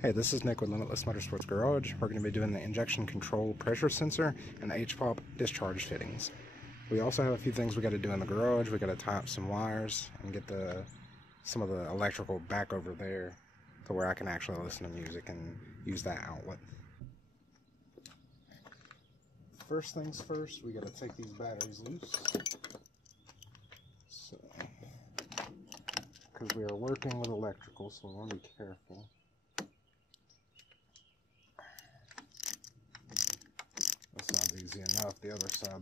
Hey, this is Nick with Limitless Motorsports Garage. We're going to be doing the injection control pressure sensor and the HPOP discharge fittings. We also have a few things we got to do in the garage. We got to tie up some wires and get some of the electrical back over there to where I can actually listen to music and use that outlet. First things first, we got to take these batteries loose. So, because we are working with electrical, so we want to be careful. That sounds easy enough. The other side,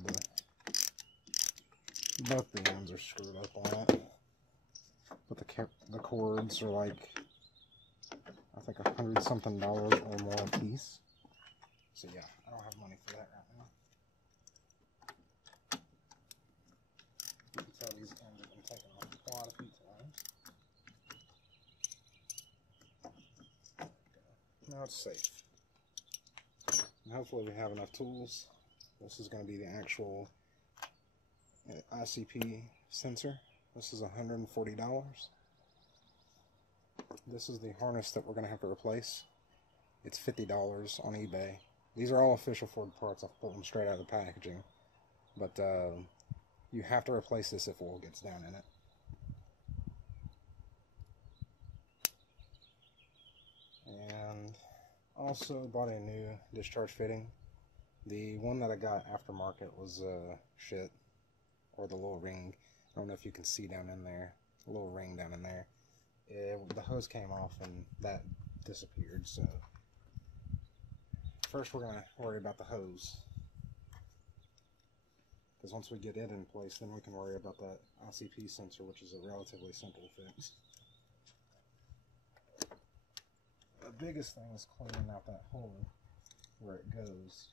both the ends are screwed up on it. But the cords are like, I think $100-something or more a piece. So yeah, I don't have money for that right now. You can tell these ends have been taken off quite a few times. Now it's safe. And hopefully we have enough tools. This is going to be the actual ICP sensor. This is $140. This is the harness that we're going to have to replace. It's $50 on eBay. These are all official Ford parts. I've pulled them straight out of the packaging. But you have to replace this if oil gets down in it. And also bought a new discharge fitting. The one that I got aftermarket was shit, or the little ring. I don't know if you can see down in there, a little ring down in there. The hose came off and that disappeared. So first we're gonna worry about the hose, because once we get it in place, then we can worry about that ICP sensor, which is a relatively simple fix. The biggest thing is cleaning out that hole where it goes.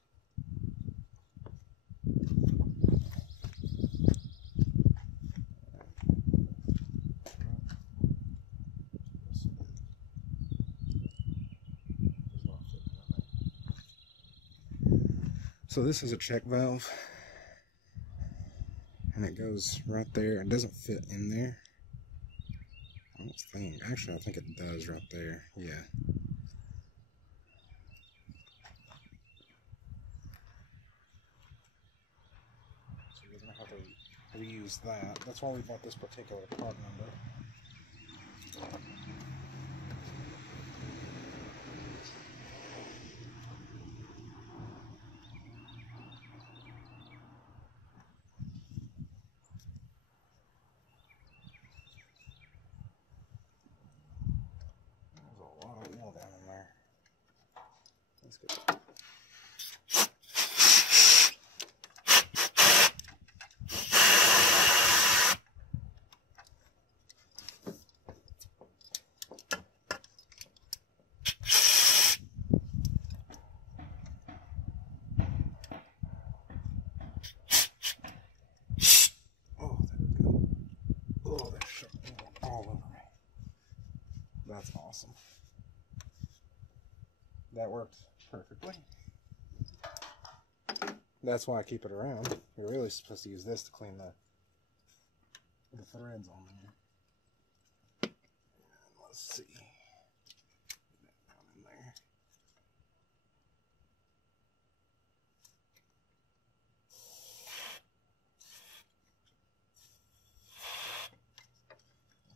So this is a check valve, and it goes right there. It doesn't fit in there, I don't think. Actually, I think it does right there. Yeah. So we're gonna have to reuse that. That's why we bought this particular part number. Let's go. Oh, there we go. Oh, they're shut all over me. That's awesome. That worked perfectly. That's why I keep it around. You're really supposed to use this to clean the threads on there. And let's see. Get that down in there.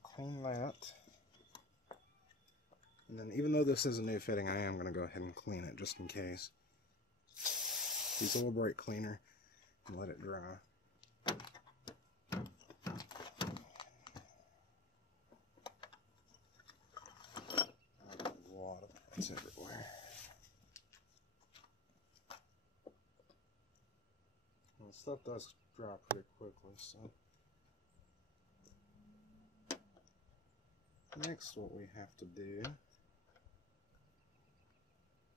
Clean that. And then, even though this is a new fitting, I am going to go ahead and clean it just in case. Use a little brake cleaner and let it dry. A lot of parts everywhere. Well, stuff does dry pretty quickly, so. Next, what we have to do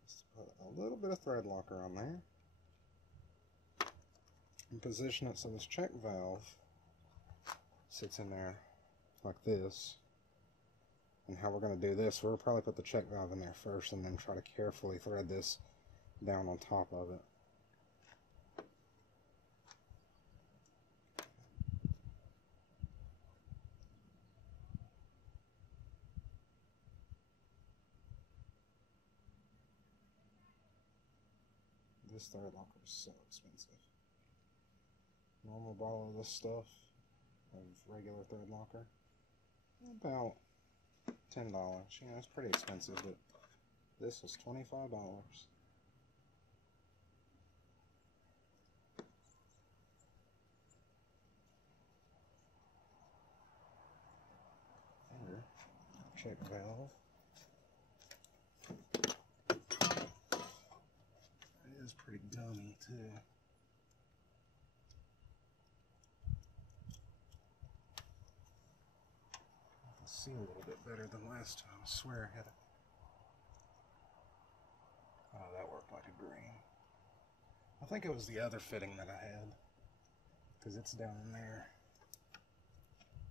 is put a little bit of thread locker on there and position it so this check valve sits in there like this. And how we're going to do this, we'll probably put the check valve in there first and then try to carefully thread this down on top of it. This third locker is so expensive. Normal bottle of this stuff, of regular third locker, about $10. You know, it's pretty expensive, but this was $25. Here, check valve. It is pretty gummy too. See a little bit better than last time. I swear I had it. Oh, that worked like a dream. I think it was the other fitting that I had, because it's down in there.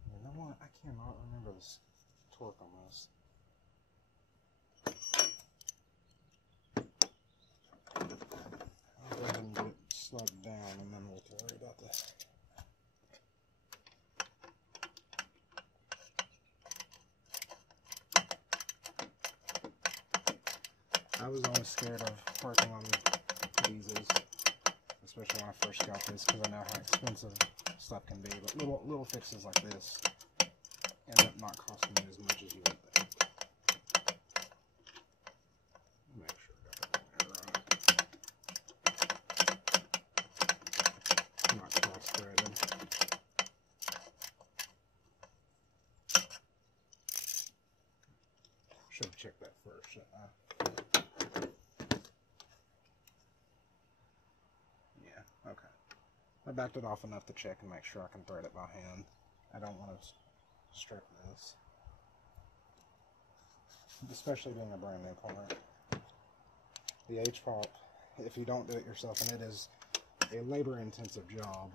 You know what? I cannot remember this torque on this. I'll go ahead and get it slugged down, and then we'll worry about this. I was always scared of working on these, especially when I first got this, because I know how expensive stuff can be. But little fixes like this end up not costing you as much as you would think. Make sure I got that right. Not cross-threaded. Should have checked that first, shouldn't I? I backed it off enough to check and make sure I can thread it by hand. I don't want to strip this, especially being a brand new part. The HPOP, if you don't do it yourself, and it is a labor-intensive job,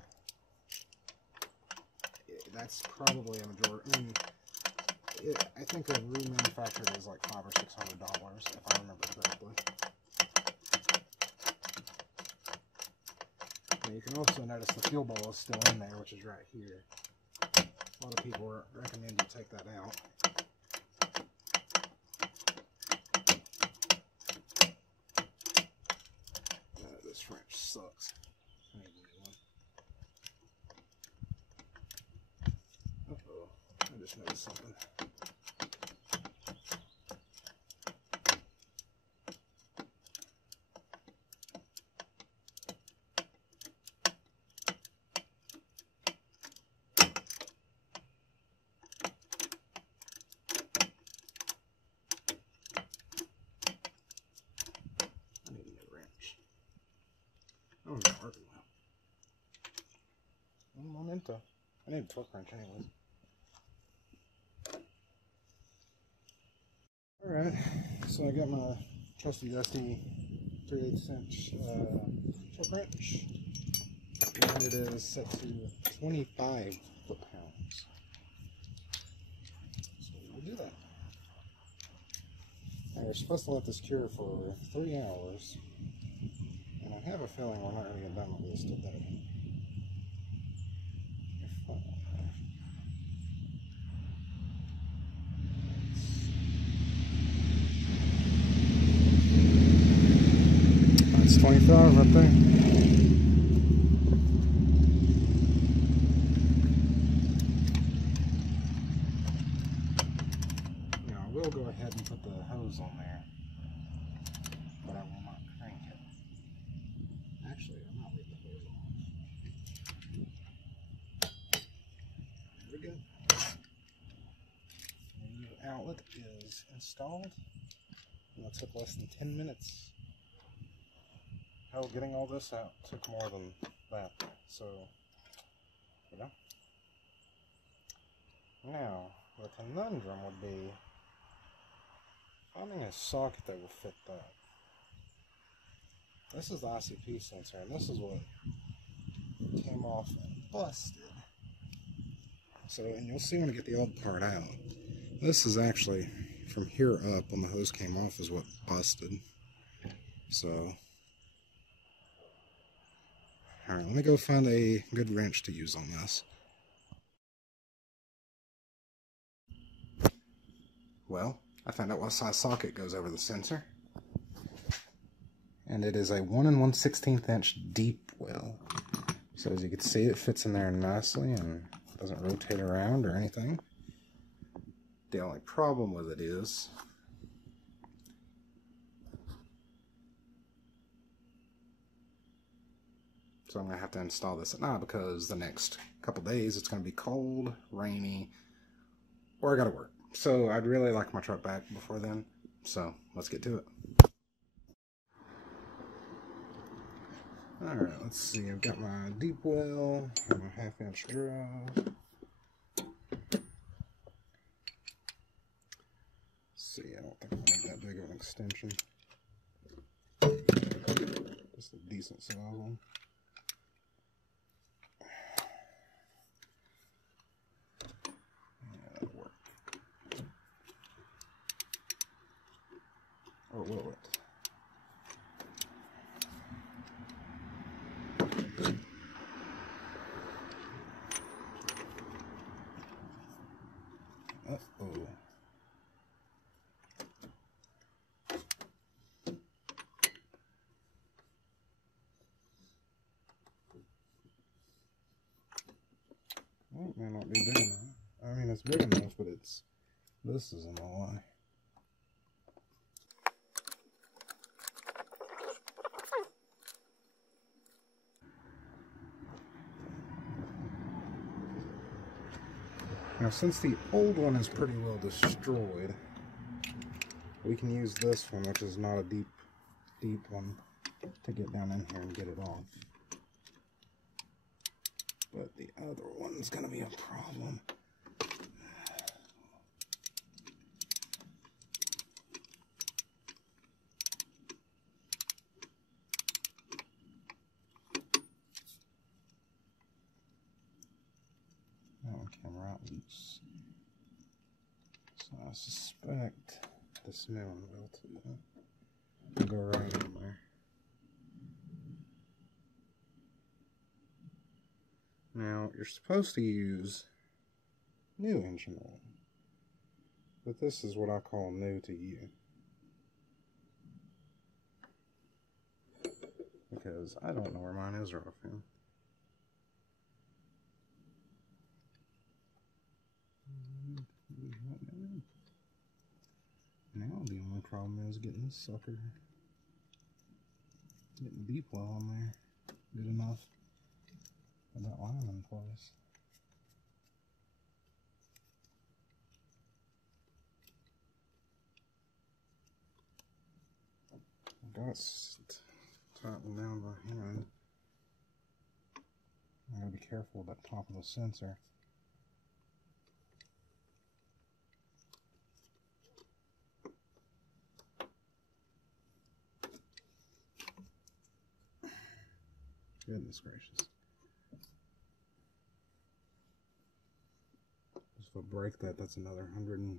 that's probably a majority. I mean, I think a remanufactured is like $500 or $600 if I remember correctly. You can also notice the fuel bowl is still in there, which is right here. A lot of people recommend you take that out. This wrench sucks. I need a new one. Uh-oh, I just noticed something. Oh, it's working well. Momento. I need a torque wrench anyways. Alright, so I got my trusty dusty 3/8 inch torque wrench. And it is set to 25 foot-pounds. So we'll do that. Now we're supposed to let this cure for 3 hours. And I have a feeling we're not going to get done with this today. That's 25 right there. Now I will go ahead and put the hose on there, but I will not crank it. Actually, I'm not leaving the hose on. There we go. The new outlet is installed. And that took less than 10 minutes. Hell, getting all this out took more than that. So, you know. Now, the conundrum would be finding a socket that will fit that. This is the ICP sensor, and this is what came off and busted. So, and you'll see when I get the old part out. This is actually, from here up, when the hose came off, is what busted. So, alright, let me go find a good wrench to use on this. Well, I found out what size socket goes over the sensor. and it is a 1 1/16 inch deep well. So as you can see, it fits in there nicely and doesn't rotate around or anything. The only problem with it is so I'm going to have to install this at night because the next couple days it's going to be cold, rainy, or I got to work. So I'd really like my truck back before then. So let's get to it. Alright, let's see. I've got my deep well and my 1/2 inch drive. See, I don't think I need that big of an extension. Just a decent size one. Yeah, that'll work. Or will it? Uh-oh. Well, it may not be big enough. I mean, it's big enough, but this is in the way. Now, since the old one is pretty well destroyed, we can use this one, which is not a deep one, to get down in here and get it off. But the other one's going to be a problem. That one came right loose. So I suspect this new one will too. I'll go right in there. Now, you're supposed to use new engine oil, but this is what I call new to you. Because I don't know where mine is right offhand. Now the only problem is getting this sucker, getting deep well on there good enough for that line in place. I got it tightened down by hand. I gotta be careful with that top of the sensor. Goodness gracious. If I break that, that's another $140.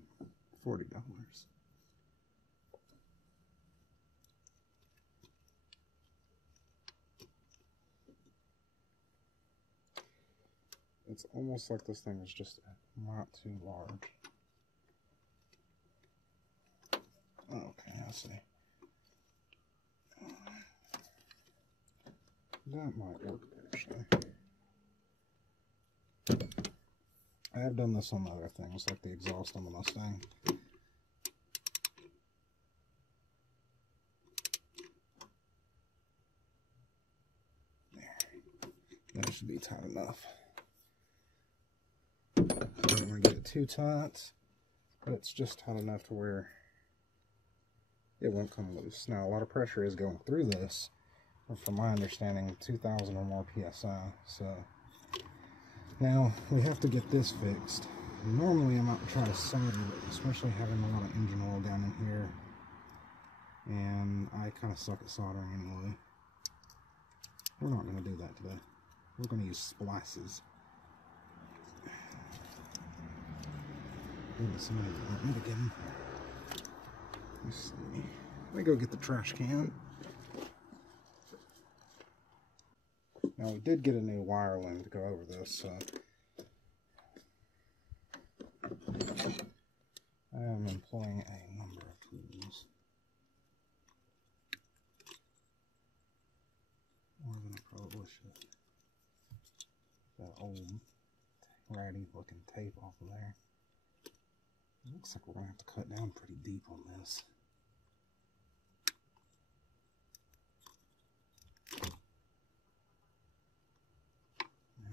It's almost like this thing is just not too large. Okay, I see. That might work, actually. I have done this on other things, like the exhaust on the Mustang. There. That should be tight enough. I don't want to get it too tight, but it's just tight enough to where it won't come loose. Now, a lot of pressure is going through this. From my understanding, 2,000 or more PSI. So now we have to get this fixed. Normally I'm not trying to solder it, especially having a lot of engine oil down in here, and I kind of suck at soldering anyway. We're not going to do that today. We're going to use splices. Somebody want me to get them. Let's see. Let me go get the trash can. Now, we did get a new wire loom to go over this, so I am employing a number of tools. gnarly looking tape off of there. It looks like we're going to have to cut down pretty deep on this.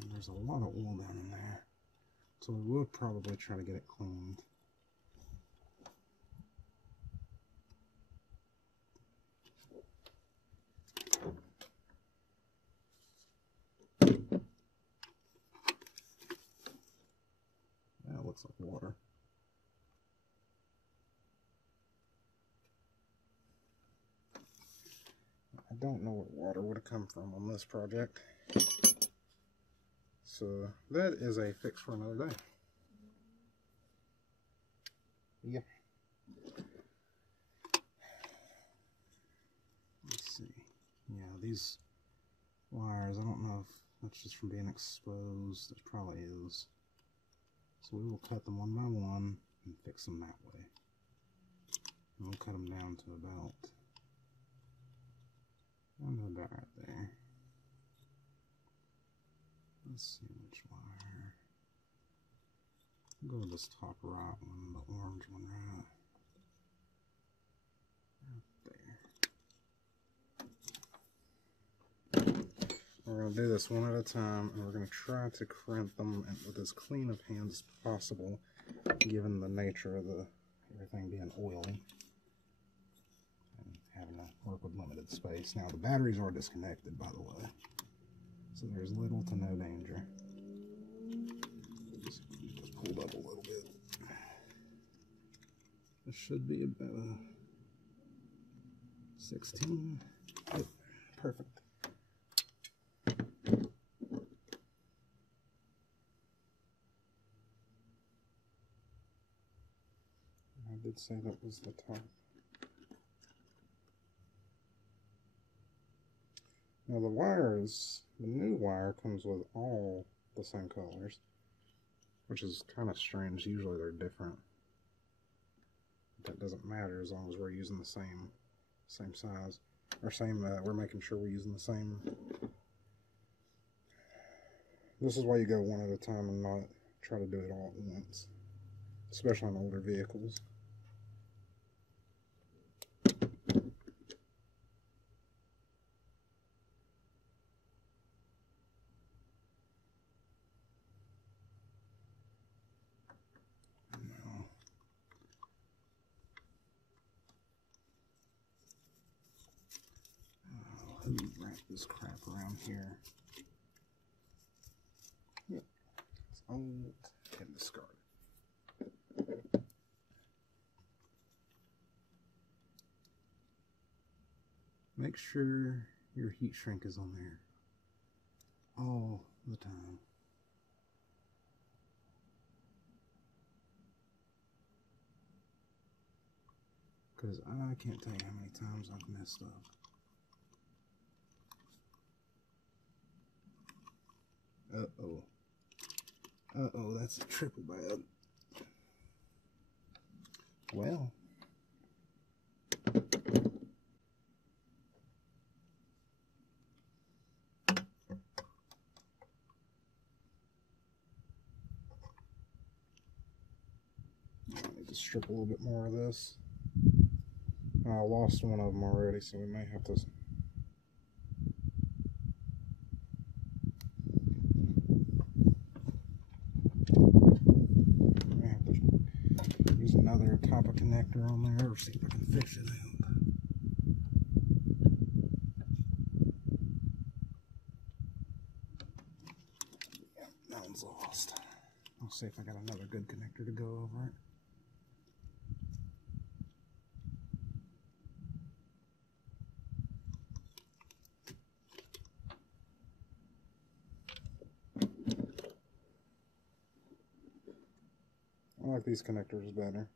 And there's a lot of oil down in there. So we will probably try to get it cleaned. That looks like water. I don't know where water would have come from on this project. So that is a fix for another day. Yeah. Let's see. Yeah, these wires, I don't know if that's just from being exposed. It probably is. So we will cut them one by one and fix them that way. And we'll cut them down to about right there. Let's see which wire. I'll go with this top right one, the orange one right there. We're going to do this one at a time, and we're going to try to crimp them with as clean of hands as possible, given the nature of everything being oily and having to work with limited space. Now the batteries are disconnected, by the way, so there's little to no danger. Just pulled up a little bit. This should be about 16. Oh, perfect. I did say that was the top. Now the wires, the new wire comes with all the same colors, which is kind of strange. Usually they're different. That doesn't matter as long as we're using the same size, or we're making sure we're using the same. This is why you go one at a time and not try to do it all at once, especially on older vehicles. Wrap this crap around here. Yep, it's old and discarded. Make sure your heat shrink is on there all the time. Because I can't tell you how many times I've messed up. Uh-oh. Uh-oh, that's a triple bad. Well. I need to strip a little bit more of this. I lost one of them already, so we may have to... use another type of connector on there, or see if I can fix it out. Yep, that one's lost. I'll see if I got another good connector to go over it. I like these connectors better.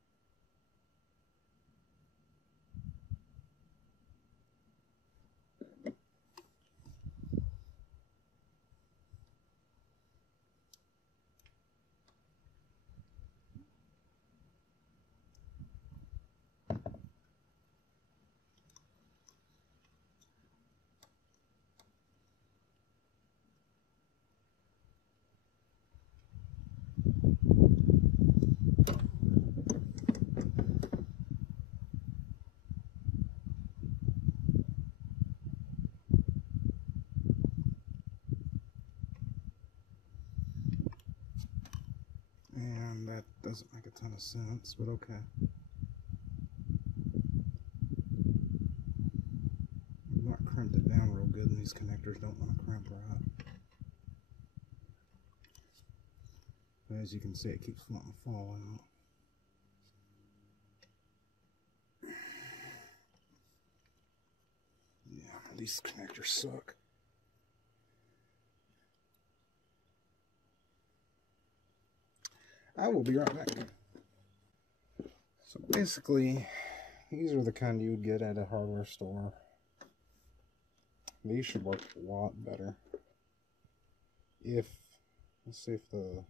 doesn't make a ton of sense, but okay. I've not crimped it down real good, and these connectors don't want to crimp right. But as you can see, it keeps wanting to fall out. Yeah, these connectors suck. I will be right back. So basically, these are the kind you would get at a hardware store. These should work a lot better. Let's see if the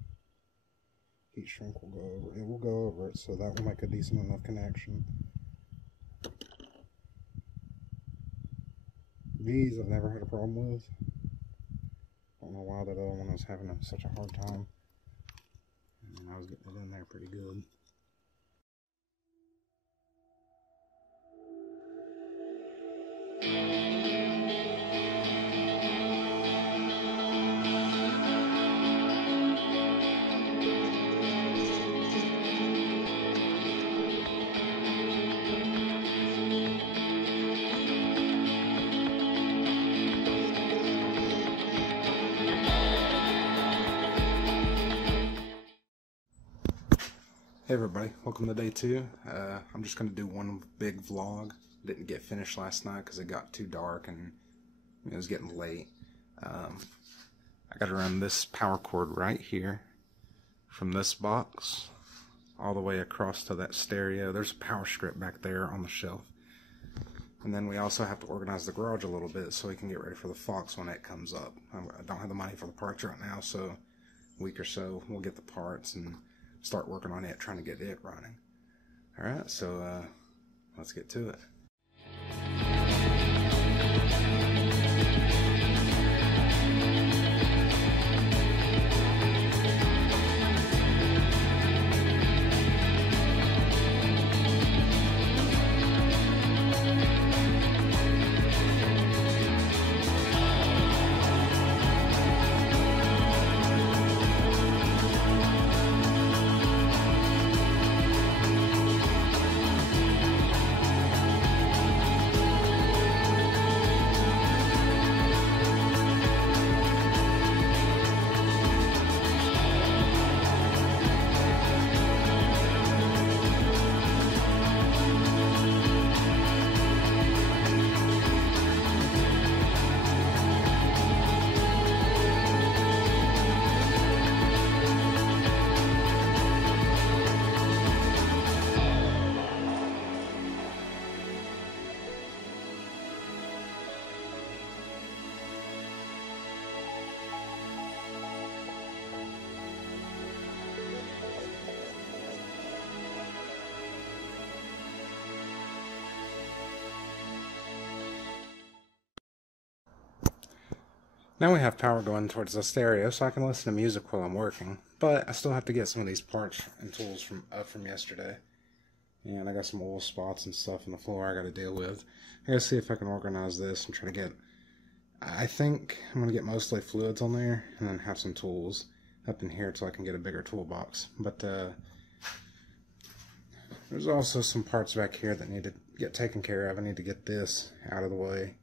heat shrink will go over. It will go over it, so that will make a decent enough connection. These I've never had a problem with. Don't know why that other one was having such a hard time. And I was getting it in there pretty good. Hey everybody, welcome to day 2. I'm just going to do one big vlog. Didn't get finished last night because it got too dark and it was getting late. I got to run this power cord right here from this box all the way across to that stereo. There's a power strip back there on the shelf. And then we also have to organize the garage a little bit so we can get ready for the Fox when it comes up. I don't have the money for the parts right now, so a week or so we'll get the parts and start working on it, trying to get it running. Alright, so let's get to it. Now we have power going towards the stereo, so I can listen to music while I'm working. But I still have to get some of these parts and tools from yesterday. And I got some oil spots and stuff on the floor I got to deal with. I got to see if I can organize this and try to get... I think I'm going to get mostly fluids on there and then have some tools up in here so I can get a bigger toolbox. But there's also some parts back here that need to get taken care of. I need to get this out of the way.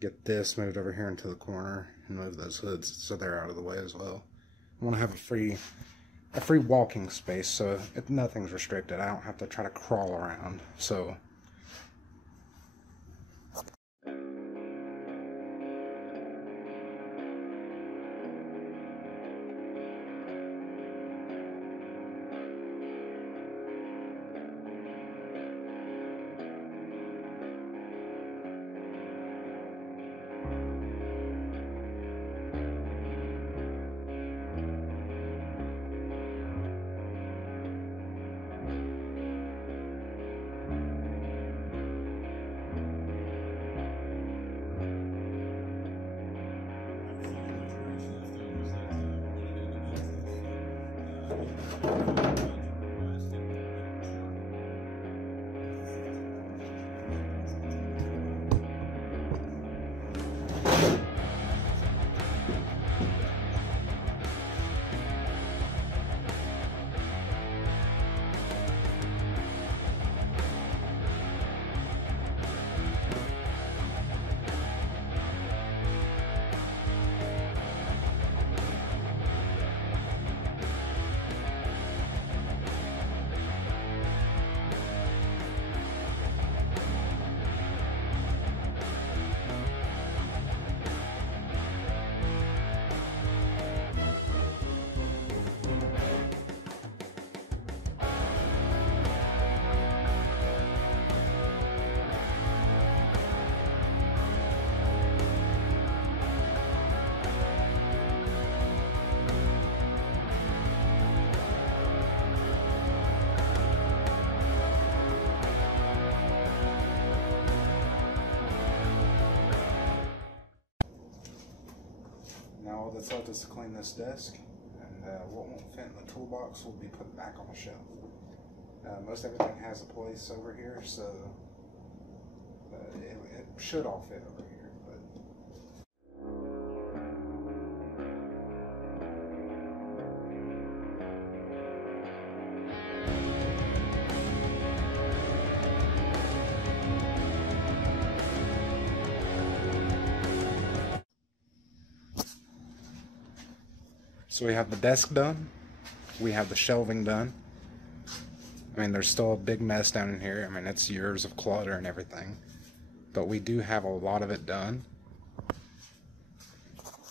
Get this moved over here into the corner and move those hoods so they're out of the way as well. I want to have a free walking space so if nothing's restricted, I don't have to try to crawl around. So that's left is to clean this desk, and what won't fit in the toolbox will be put back on the shelf. Most everything has a place over here, so it should all fit over here. So we have the desk done, we have the shelving done. I mean, there's still a big mess down in here. I mean, it's years of clutter and everything, but we do have a lot of it done.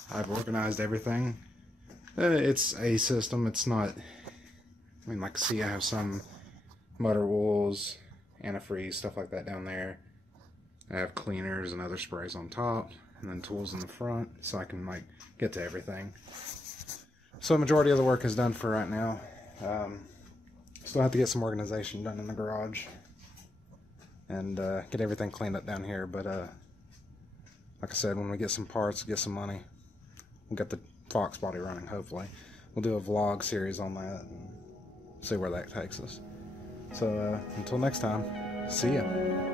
I've organized everything. It's a system, it's not, I mean, like, see, I have some motor wools, antifreeze, stuff like that down there. I have cleaners and other sprays on top, and then tools in the front, so I can, like, get to everything. So the majority of the work is done for right now. Still have to get some organization done in the garage and get everything cleaned up down here. But like I said, when we get some parts, get some money, we'll get the Fox body running, hopefully. We'll do a vlog series on that and see where that takes us. So until next time, see ya.